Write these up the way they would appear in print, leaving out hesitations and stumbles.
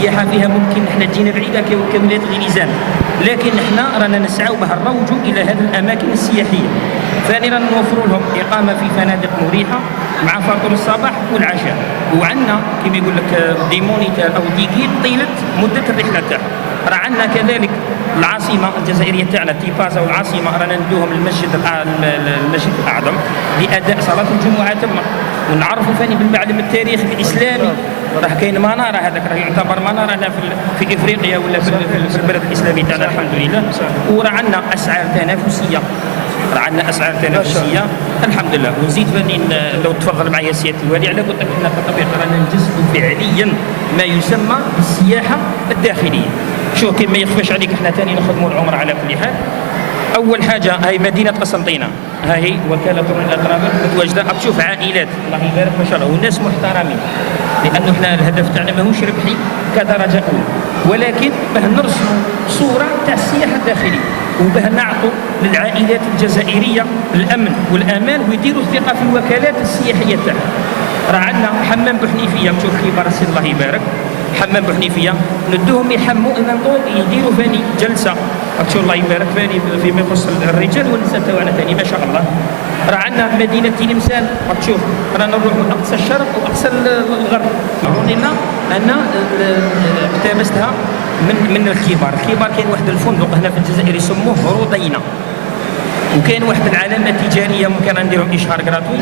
السياحه فيها ممكن احنا تجينا بعيده كولايات غليزان، لكن احنا رانا نسعوا بها الروج الى هذه الاماكن السياحيه. ثانيا نوفروا لهم اقامه في فنادق مريحه مع فطور الصباح والعشاء، وعندنا كما يقول لك دي مونيتور او دي جيد طيله مده الرحله تاعهم. راه عندنا كذلك العاصمه الجزائريه تاعنا تيفازا، والعاصمه رانا ندوهم المسجد الاعظم لاداء صلاه الجمعه تما، ونعرفوا ثاني بالمعلم التاريخي الاسلامي. راه كاين مناره، هذاك راه يعتبر مناره هنا في افريقيا ولا في البلد الاسلامي تاعنا الحمد لله. وراه عندنا اسعار تنافسيه، راه عندنا اسعار تنافسيه الحمد لله. ونزيد ثاني لو تفضل معايا سياده الوالي على قلت لك احنا في الطبيعه رانا نجسدوا فعليا ما يسمى بالسياحه الداخليه. شوف كيف ما يخفاش عليك احنا ثاني نخدموا العمره على كل حال. اول حاجه هاي مدينه قسنطينه، هاي وكاله الاقرباء متواجده، تشوف عائلات الله يبارك ما شاء الله، والناس محترمين، لانه احنا الهدف تاعنا ماهوش ربحي كدرجه اولى، ولكن باه نرسموا صوره تاع السياحه الداخليه، وباه نعطوا للعائلات الجزائريه الامن والامان ويديروا الثقه في الوكالات السياحيه تاعها. راه عندنا حمام بوحنيفيه، تشوف كيف راسي الله يبارك، حمام بوحنيفيه ندوهم يحموا يديروا ثاني جلسه تشوف الله يبارك ثاني فيما يخص الرجال والنساء تاعنا ثاني ما شاء الله. راه عندنا مدينه تلمسان، تشوف رانا نروحوا من اقصى الشرق واقصى الغرب. رونينا انا اقتبستها من الكبار كاين واحد الفندق هنا في الجزائر يسموه رودينا، وكاين واحد العلامه تجاريه ممكن نديرهم اشهار جراتوي.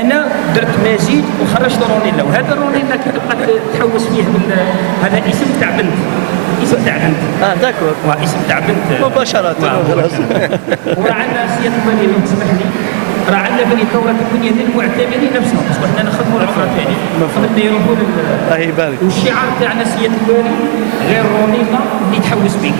انا درت مزيج وخرجت رونيلا، وهذا الرونيلا كتبقى تحوس فيه هذا اسم تاع بنت، اسم تاع بنت. داكور. اسم تاع بنت مباشره. وراه عندنا سياده الوالي لو تسمح لي، راه عندنا بني ثوره الدنيا للمعتمرين نفسهم، باسكو حنا نخدموا العمره ثاني قبل ما يروحوا الله يبارك. والشعار تاعنا سياده الوالي غير رونيلا اللي تحوس بك.